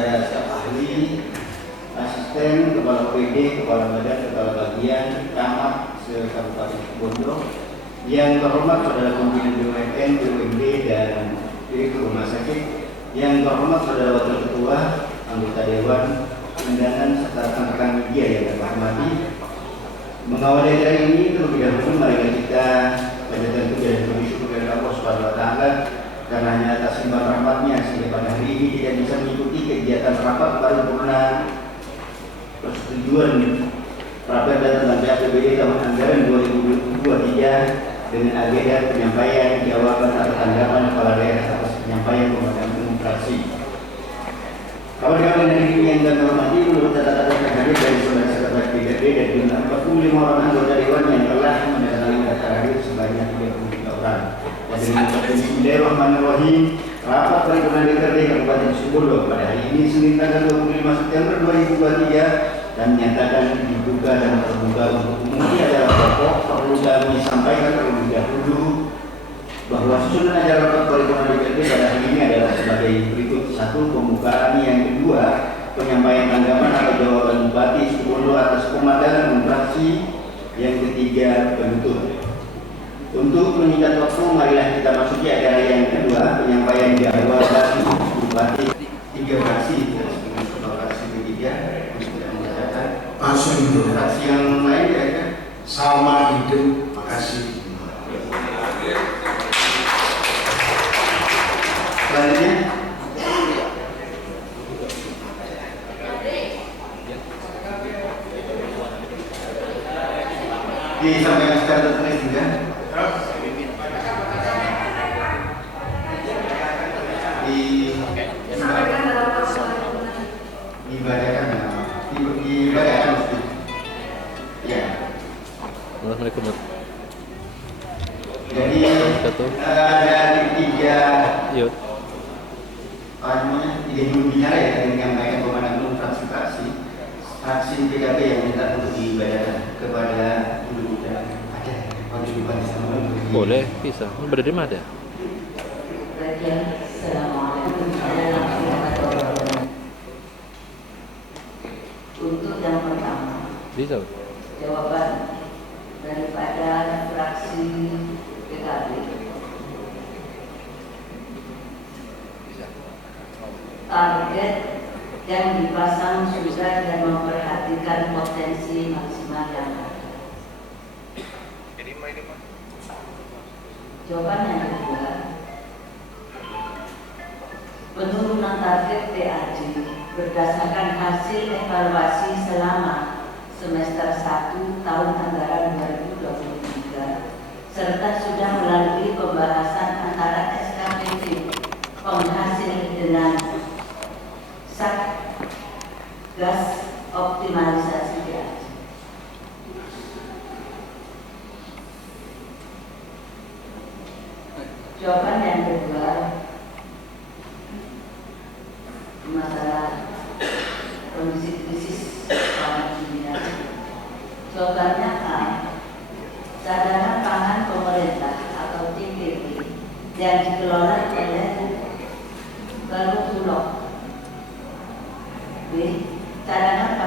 saudara staf ahli, asisten, kepala PD, kepala badan, kepala bagian, camat se-Kabupaten Situbondo, yang terhormat saudara pimpinan BUMN, BUMD, dan direktur rumah sakit, yang terhormat saudara wakil ketua, anggota dewan, undangan, serta rekan-rekan media yang saya hormati. Mengawali acara ini, terlebih dahulu mari kita panjatkan puja dan puji syukur kepada Allah Subhanahu wa Ta'ala, karena hanya atas limpahan rahmatnya sehingga pada hari ini kita bisa mengikuti kegiatan rapat paripurna persetujuan Raperda tentang APBD tahun anggaran 2023 dengan agenda penyampaian jawaban atau tanggapan kepala daerah atas penyampaian pembahasan umum fraksi. Kawan-kawan dari ini yang kami hormati, menurut catatan yang hadir dari saudara sekretaris DPRD dan jumlah 45 orang anggota dewan yang telah mendatangi daftar hadir sebanyak 33 orang. Dan dengan Bismillahirrahmanirrahim, rapat paripurna DPRD Kabupaten Situbondo pada hari ini Senin tanggal 25 September 2023 dan menyatakan dibuka dan terbuka untuk umum. Ini adalah pokok perlu kami sampaikan terlebih dahulu bahwa susunan acara rapat paripurna DPRD pada hari ini adalah sebagai berikut: 1. Pembukaan. Yang kedua, penyampaian tanggapan atau jawaban Bupati Situbondo atas pemandangan fraksi. Yang ketiga, penutup. Untuk menyingkat waktu, marilah kita masuki acara yang kedua, penyampaian jawaban Bupati 3 fraksi. Fraksi ketiga sudah menyatakan fraksi yang lain ya kan? Sama hidup, makasih. Selanjutnya disampaikan secara tertulis juga dibacakan ya. Assalamualaikum. Jadi ada 3 Yuk. tiga bicara ya yang menyampaikan pemandangan umum fraksi PKB yang minta untuk dibacakan kepada dulu dan ada Bupati Situbondo. Boleh, bisa. Berada di mana? Assalamualaikum warahmatullahi wabarakatuh. Untuk yang pertama, Bisa. jawaban daripada fraksi PKB. Target yang dipasang sudah dan memperhatikan potensi maksimal yang ada. Jawaban yang kedua, penurunan target PAD berdasarkan hasil evaluasi selama semester 1 tahun anggaran 2023 serta sudah melalui pembahasan antara SKPD penghasil dengan Satgas optimalisasi PAD. Jawaban yang kedua, masalah kondisi krisis pangan dunia. Jawabannya A. Cadangan pangan pemerintah atau TPP yang dikelola oleh Bulog. B. Cadangan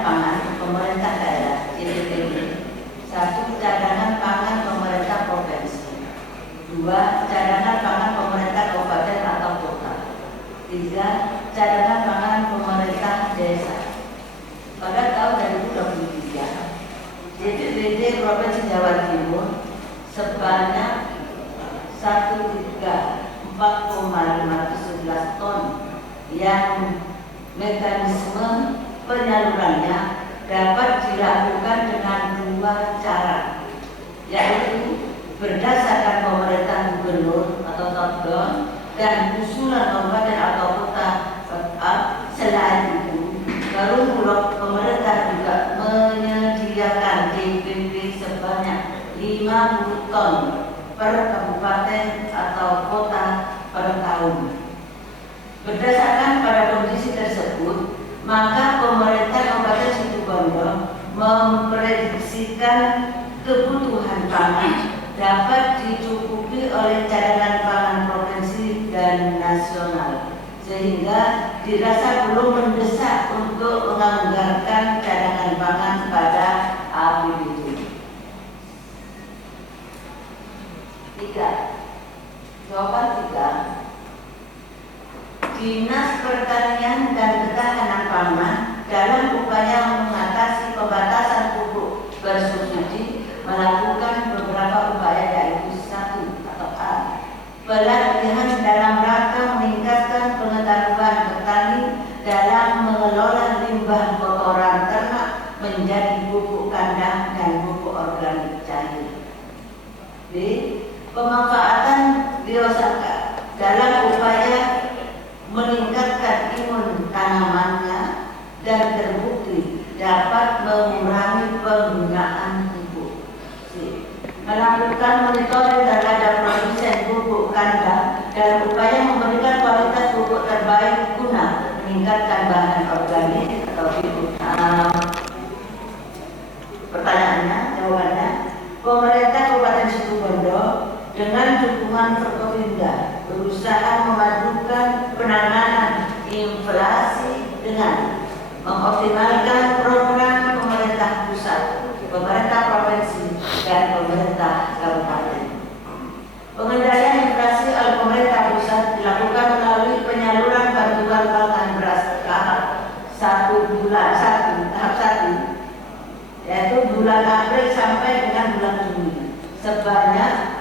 pangan pemerintah daerah TPP. 1. Cadangan pangan pemerintah provinsi. 2. Cadangan pangan pemerintah kabupaten atau kota. 3. Cadangan pangan pemerintah desa. Pada tahun 2023, BPBD Provinsi Jawa Timur sebanyak 134,511 ton yang mekanisme penyalurannya dapat dilakukan dengan 2 cara, yaitu berdasarkan pemerintah gubernur atau top down dan usulan kabupaten atau kota. Selain itu, Bulog pemerintah juga menyediakan TPP sebanyak 50 ton per kabupaten atau kota per tahun. Berdasarkan pada kondisi tersebut, maka pemerintah Kabupaten Situbondo memprediksikan kebutuhan pangan dapat dicukupi oleh cadangan pangan provinsi dan nasional, sehingga dirasa belum mendesak untuk menganggarkan cadangan pangan pada APBD. 3. Jawaban 3. Dinas Pertanian dan Ketahanan Pangan dalam upaya mengatasi pembatasan pupuk bersubsidi melakukan beberapa upaya, yaitu 1 atau A. Pelatihan dalam rangka meningkatkan pengetahuan petani dalam mengelola limbah kotoran ternak menjadi pupuk kandang dan pupuk organik cair. B. Pemanfaatan biosaka dalam upaya meningkatkan imun tanamannya dan terbukti dapat mengurangi penggunaan pupuk. C. Melakukan monitoring terhadap produsen pupuk kandang dalam upaya memberikan kualitas pupuk terbaik guna meningkatkan bahan organik atau pupuk. Pertanyaannya, jawabannya, pemerintah Kabupaten Situbondo dengan dukungan Forkopimda berusaha memadukan penanganan inflasi dengan mengoptimalkan program pemerintah pusat, pemerintah provinsi, dan pemerintah kabupaten. Pengendalian inflasi oleh pemerintah pusat dilakukan melalui penyaluran bantuan pangan beras tahap 1, yaitu bulan April sampai dengan bulan Juni, sebanyak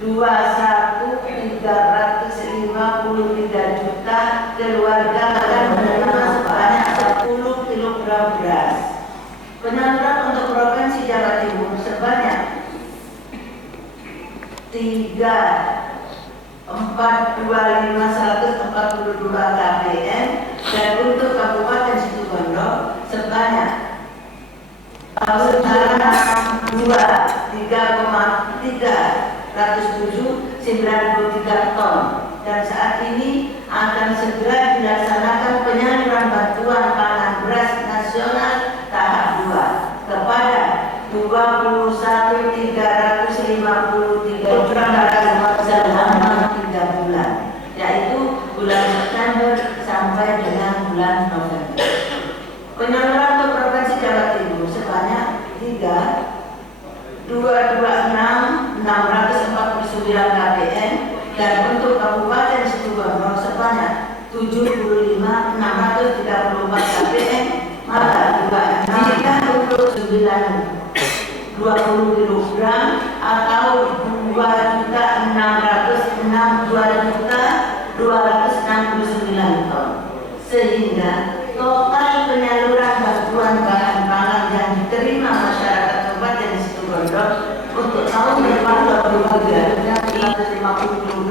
21.353 juta keluarga akan menerima sebanyak 10 kg beras. Penyaluran untuk Provinsi Jawa Timur sebanyak 3.425.142 KPM dan untuk Kabupaten Situbondo sebanyak 3,393 ton, dan saat ini akan segera dilaksanakan penyaluran bantuan pangan beras nasional tahap 2 kepada 21.353 selama 3 bulan, yaitu bulan September sampai dengan bulan November. Penyaluran untuk Provinsi Jawa Timur sebanyak 226.649 KPM dan untuk Kabupaten Situbondo sebanyak 75.634 KPM, maka jika untuk 20 kg atau 2.662.269 ton, sehingga total penyaluran bantuan bahan pangan yang diterima masyarakat Kabupaten Situbondo untuk tahun 2023 150 kg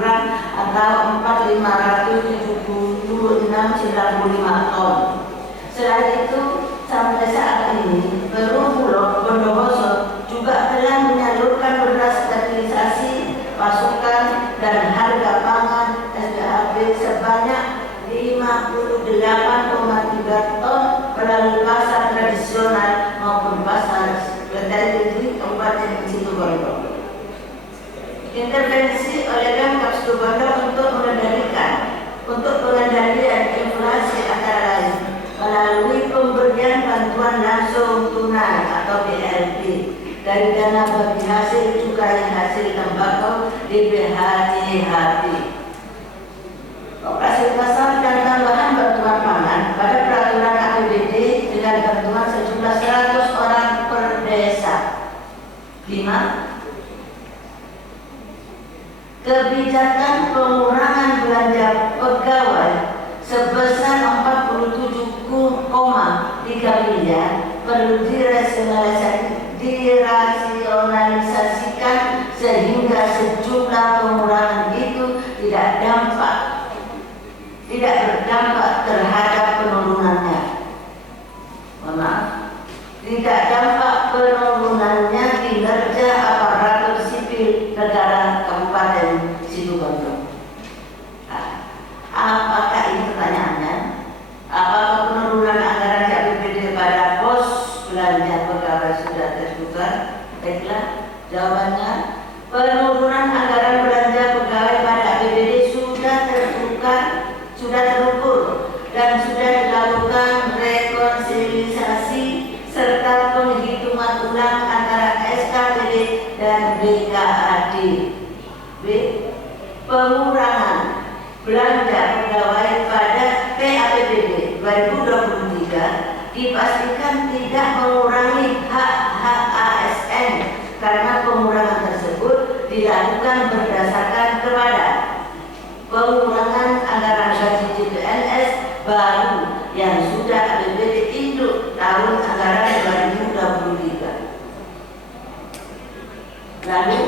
atau 4.576,95 ton. Selain itu, sampai saat ini Perum Bulog Bondowoso juga telah menyalurkan beras sterilisasi, pasukan, dan harga pangan SDHP sebanyak 58,3 ton melalui pasar tradisional maupun pasar di Kabupaten Situbondo. Intervensi oleh Pemkab Situbondo untuk pengendalian inflasi antara lain melalui pemberian bantuan langsung tunai atau BLT dari dana bagi hasil cukai hasil tembakau DBHCHT. Operasi pasar dan tambahan bantuan pangan pada peraturan APBD dengan bantuan sejumlah 100 orang per desa. 5. Kebijakan pengurangan belanja pegawai sebesar 47,3 miliar perlu dirasionalisasikan sehingga sejumlah pengurangan itu tidak berdampak terhadap penurunannya. Tidak dampak penurunannya kinerja aparatur sipil negara Kabupaten Situbondo. 2023 dipastikan tidak mengurangi hak-hak ASN karena pengurangan tersebut dilakukan berdasarkan kepada pengurangan anggaran gaji CPNS baru yang sudah APBD induk tahun anggaran 2023. Lalu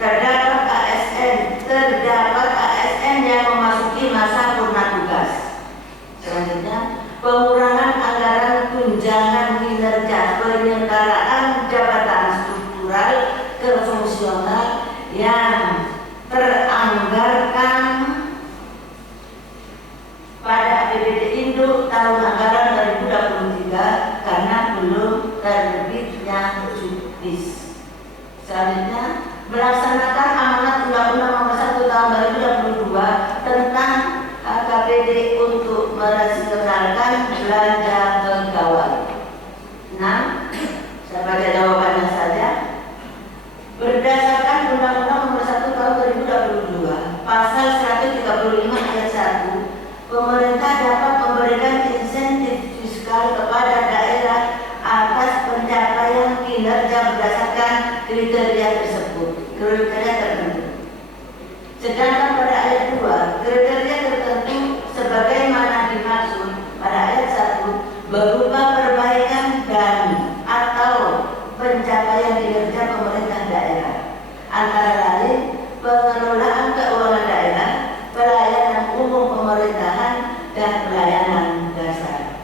terdapat ASN yang memasuki masa purna tugas. Selanjutnya, pengurangan anggaran tunjangan kinerja penyelenggaraan jabatan struktural ke fungsional yang teranggarkan pada APBD induk tahun anggaran 2023 karena belum terbitnya juknis. Selanjutnya, melaksanakan amanat Undang-Undang Nomor 1 Tahun 2022 tentang APBD untuk merasionalkan belanja pegawai. 6. Saya baca jawabannya saja. Berdasarkan Undang-Undang Nomor 1 Tahun 2022, Pasal 135 Ayat 1, pemerintah dapat memberikan insentif fiskal kepada daerah atas pencapaian kinerja berdasarkan kriteria tersebut, kriteria tertentu. Sedangkan pada ayat 2, kriteria tertentu sebagaimana dimaksud pada ayat 1 berupa perbaikan dan atau pencapaian kinerja pemerintah daerah, antara lain pengelolaan keuangan daerah, pelayanan umum pemerintahan, dan pelayanan dasar.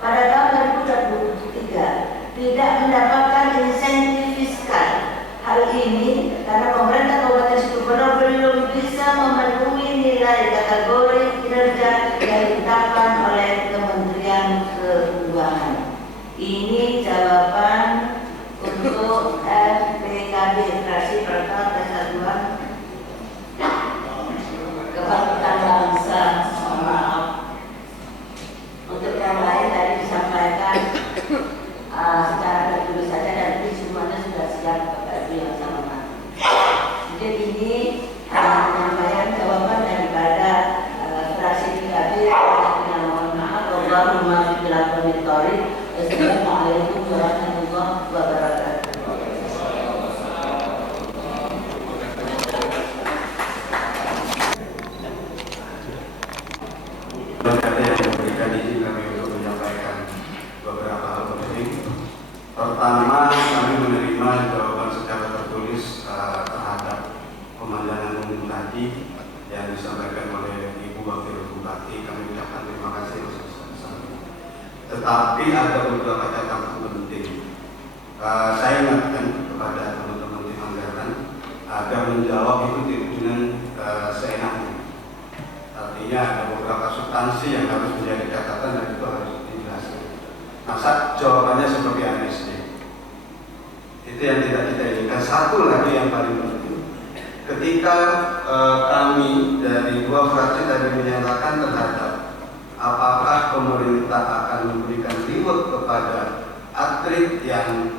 Pada tahun 2023 tidak mendapatkan insentif fiskal. Hal ini karena pemerintah Kabupaten Situbondo belum bisa memenuhi nilai kategori kinerja yang ditetapkan oleh Kementerian Keuangan. Ini jawaban untuk FPKB, Fraksi Partai Persatuan Kebangkitan Bangsa. Mohon maaf. Untuk yang lain tadi disampaikan secara tertulis saja dan ini semuanya sudah siap Bapak Ibu yang saya hormati. Jadi ini penyampaian jawaban daripada fraksi PKB. Mohon maaf. Allahumma billahi min thoriq. Assalamualaikum warahmatullahi wabarakatuh. Pertama, kami menerima jawaban secara tertulis terhadap pemandangan umum tadi yang disampaikan oleh Ibu Wakil Bupati. Kami ucapkan terima kasih sebesar-besarnya. Tetapi ada beberapa catatan penting. Saya ingatkan kepada teman-teman tim anggaran agar menjawab itu dengan seenaknya. Artinya ada beberapa substansi yang harus menjadi catatan dan itu harus dijelaskan. Masa jawabannya seperti ASD. Itu yang tidak kita inginkan. Satu lagi yang paling penting, ketika kami dari dua fraksi tadi menyatakan terhadap apakah pemerintah akan memberikan reward kepada atlet yang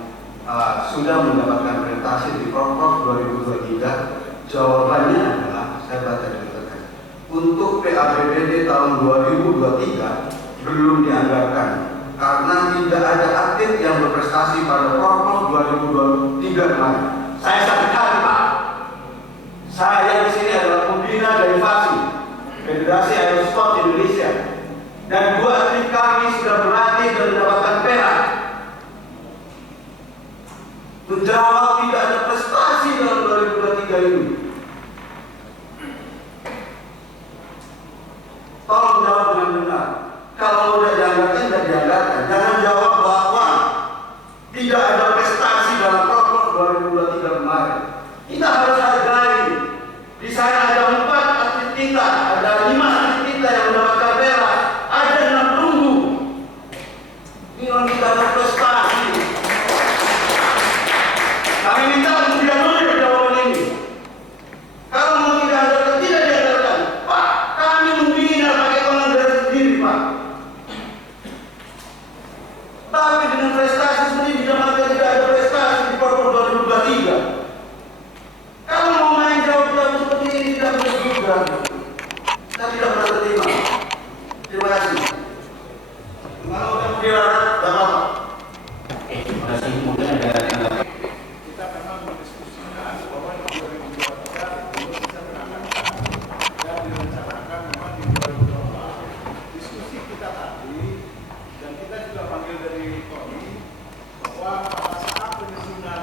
sudah mendapatkan prestasi di Prokop 2023, jawabannya adalah, saya baca dari tadi, untuk PAPBD tahun 2023 belum dianggarkan karena tidak ada atlet yang berprestasi pada Prokop 2023 kemarin. Saya sampaikan, Pak, saya di sini adalah pembina dari FASI, Federasi Aerosport Indonesia, dan dua atlet kami sudah berlatih dan mendapatkan perak. Menjawab tidak ada prestasi dalam 2023 ini. Tolong jawab dengan benar. Kalau sudah dianggarkan, tidak dianggarkan. Jangan jawab bahwa tidak ada prestasi dalam Prokop 2023 kemarin. Kita harus hargai. Di sana ada 4 atlet kita, ada 5 atlet kita yang mendapatkan perak, ada 6 perunggu. Ini orang kita berprestasi. Kami minta untuk dianulir jawaban ini. Kalau mau tidak dianggarkan, tidak dianggarkan. Pak, kami membina pakai uang dari sendiri, Pak. Tapi dengan prestasi seperti di Jakarta tidak ada prestasi di Prokop 2023. Kalau mau main jawab-jawab seperti ini tidak benar juga. Saya tidak pernah terima. Terima kasih. mungkin ada tanggapan. Kita memang mendiskusikan bahwa di 2023 belum bisa berangkat dan direncanakan memang di 2024. Diskusi kita tadi dan kita juga panggil dari Tony bahwa pada saat penyusunan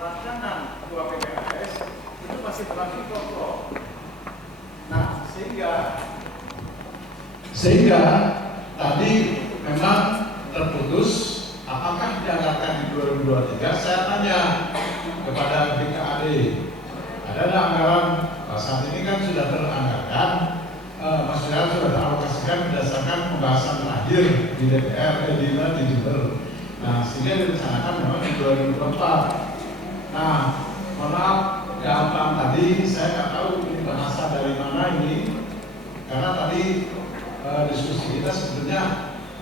rancangan ketua PPKS itu masih berlangsung kontrol. Nah, sehingga tadi memang terputus apakah dianggarkan di 2023. Saya tanya kepada BKAD, ada anggaran saat ini kan sudah teranggarkan, maksudnya sudah teralokasikan berdasarkan pembahasan terakhir di DPR di Jember. Nah, sehingga direncanakan memang di 2024. Nah, mohon maaf gampang tadi saya nggak tahu ini bahasa dari mana ini, karena tadi diskusi kita sebetulnya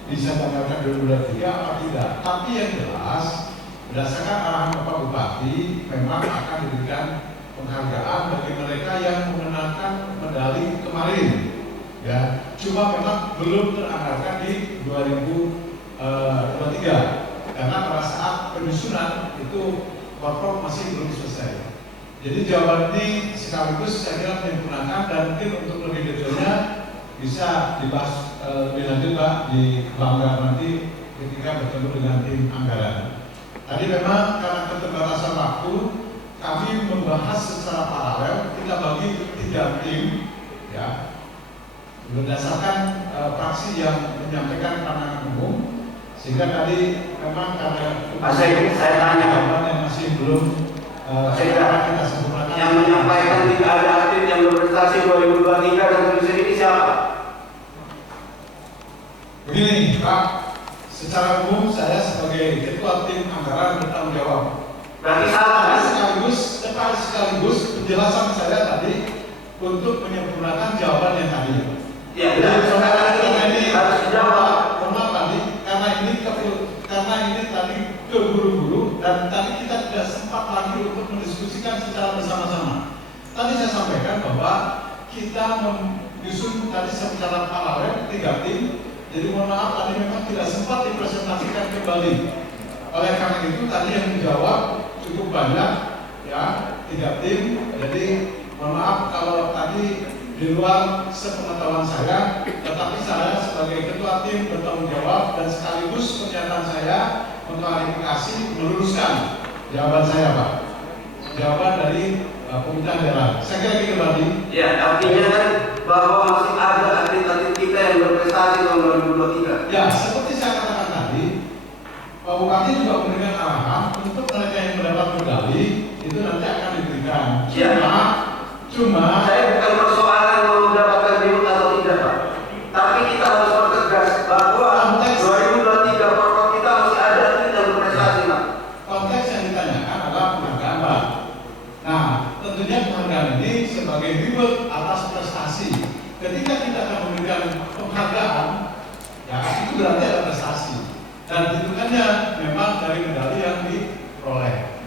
bisa dianggarkan 2023 atau tidak. Tapi yang jelas berdasarkan arahan Bapak Bupati memang akan diberikan penghargaan bagi mereka yang memenangkan medali kemarin. Ya, cuma memang belum teranggarkan di 2023 karena pada saat penyusunan itu workshop masih belum selesai. Jadi jawaban ini sekaligus saya kira menyempurnakan dan mungkin untuk lebih detailnya bisa dibahas lebih lanjut Pak di Banggar nanti ketika bertemu dengan tim anggaran. Tadi memang karena keterbatasan waktu kami membahas secara paralel, kita bagi 3 tim ya berdasarkan fraksi yang menyampaikan pandangan umum, sehingga tadi memang karena saya tanya yang masih belum kita sempurnakan. Yang menyampaikan tidak ada atlet yang berprestasi 2023 dan tulisan ini siapa? Begini Pak, secara umum saya sebagai ketua tim anggaran bertanggung jawab. Berarti salah kan? Sekaligus penjelasan saya tadi untuk menyempurnakan jawaban yang tadi. Ya, karena ini harus dijawab. Karena ini tadi keburu-buru dan tadi kita tidak sempat lagi untuk mendiskusikan secara bersama-sama. Tadi saya sampaikan bahwa kita menyusun tadi secara paralel 3 tim. Jadi mohon maaf tadi memang tidak sempat dipresentasikan kembali. Oleh karena itu tadi yang menjawab cukup banyak ya 3 tim. Jadi mohon maaf kalau tadi di luar sepengetahuan saya, tetapi saya sebagai ketua tim bertanggung jawab dan sekaligus pernyataan saya mengklarifikasi, meluruskan jawaban saya Pak. Jawaban dari pemerintahan daerah. Saya kira gitu Pak. Ya, artinya kan bahwa masih ada atlet-atlet kita yang berprestasi tahun 2023. Ya, seperti saya katakan tadi, Pak Bupati juga memberikan arahan untuk mereka yang mendapat medali itu nanti akan diberikan. Cuma saya bukan persoalan mau mendapatkan biru atau tidak Pak, tapi kita harus bertegas bahwa 2023 pokok kita masih ada atlet yang berprestasi Pak. Konteks yang ditanyakan adalah penghargaan Pak. Nah, tentunya penghargaan ini sebagai reward atas prestasi. Ketika kita akan memberikan penghargaan, ya itu berarti ada prestasi. Dan hitungannya memang dari medali yang diperoleh.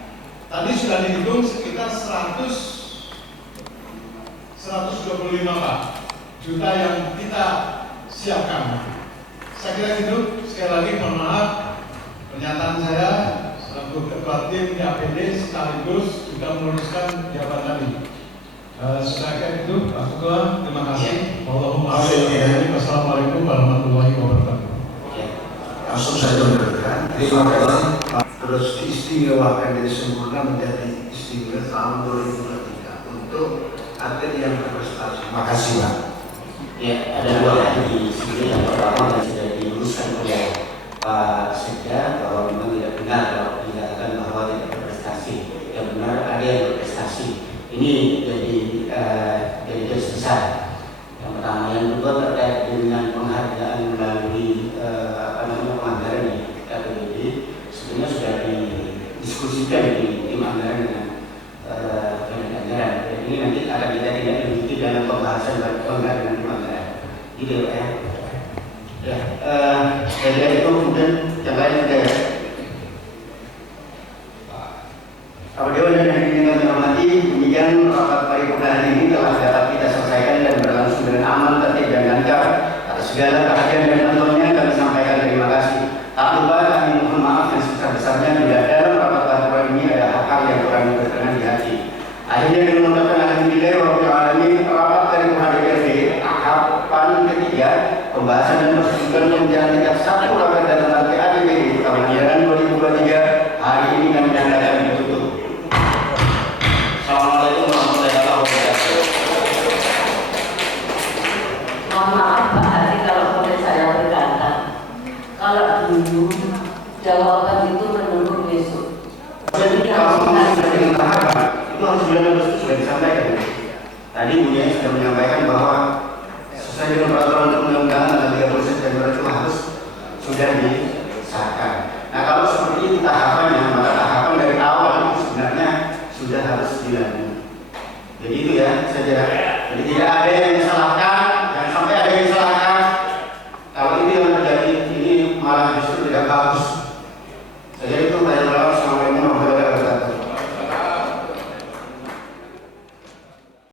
Tadi sudah dihitung sekitar 125 Pak juta yang kita siapkan. Saya kira itu. Sekali lagi mohon maaf pernyataan saya selaku ketua tim APD sekaligus juga meluruskan jawaban tadi. Saya kira itu Pak Ketua. Terima kasih. Wassalamualaikum warahmatullahi wabarakatuh. Langsung saja memberikan. Terima kasih. Terus diistimewakan dari sempurna menjadi istimewa tahun 2023 untuk atlet yang berprestasi. Makasih Pak. Ya, ada 2 hal di sini. Yang pertama yang sudah diluruskan oleh Pak Sekda bahwa memang tidak benar kalau dikatakan bahwa tidak berprestasi. Yang benar ada yang berprestasi. Ini jadi garis besar. Yang pertama, yang kedua terkait dengan penghargaan melalui penganggaran di KPBD, sebenarnya sudah didiskusikan di tim anggaran dengan anggaran. Ini nanti akan kita tidak diikuti dalam pembahasan penganggaran dengan tim anggaran. Gitu ya. Ya, dari itu kemudian yang lain ada. Bapak Dewan dan Hadirin yang kami hormati, demikian rapat paripurna hari ini telah dapat kita selesaikan dan berlangsung dengan aman, tertib dan lancar. Atas segala perhatian dan bantuannya kami sampaikan terima kasih. Tak lupa kami mohon maaf yang sebesar-besarnya bila ada sudah menjalankan satu kali dalam PADB tahun anggaran 2023 hari ini kami nyatakan ditutup. Assalamualaikum warahmatullahi wabarakatuh. Mohon maaf Pak Hadi kalau boleh saya berkata, kalau dulu jawaban itu menunggu besok. Jadi Kalau sudah dengan tahapan itu harus bulan Agustus sudah disampaikan. Tadi Bu Yeni sudah menyampaikan bahwa sesuai dengan peraturan undang-undangan tanggal 30 September itu harus sudah disahkan. Nah kalau seperti itu tahapannya, maka tahapan dari awal itu sebenarnya sudah harus dilalui. Jadi itu ya saja. Jadi tidak ada yang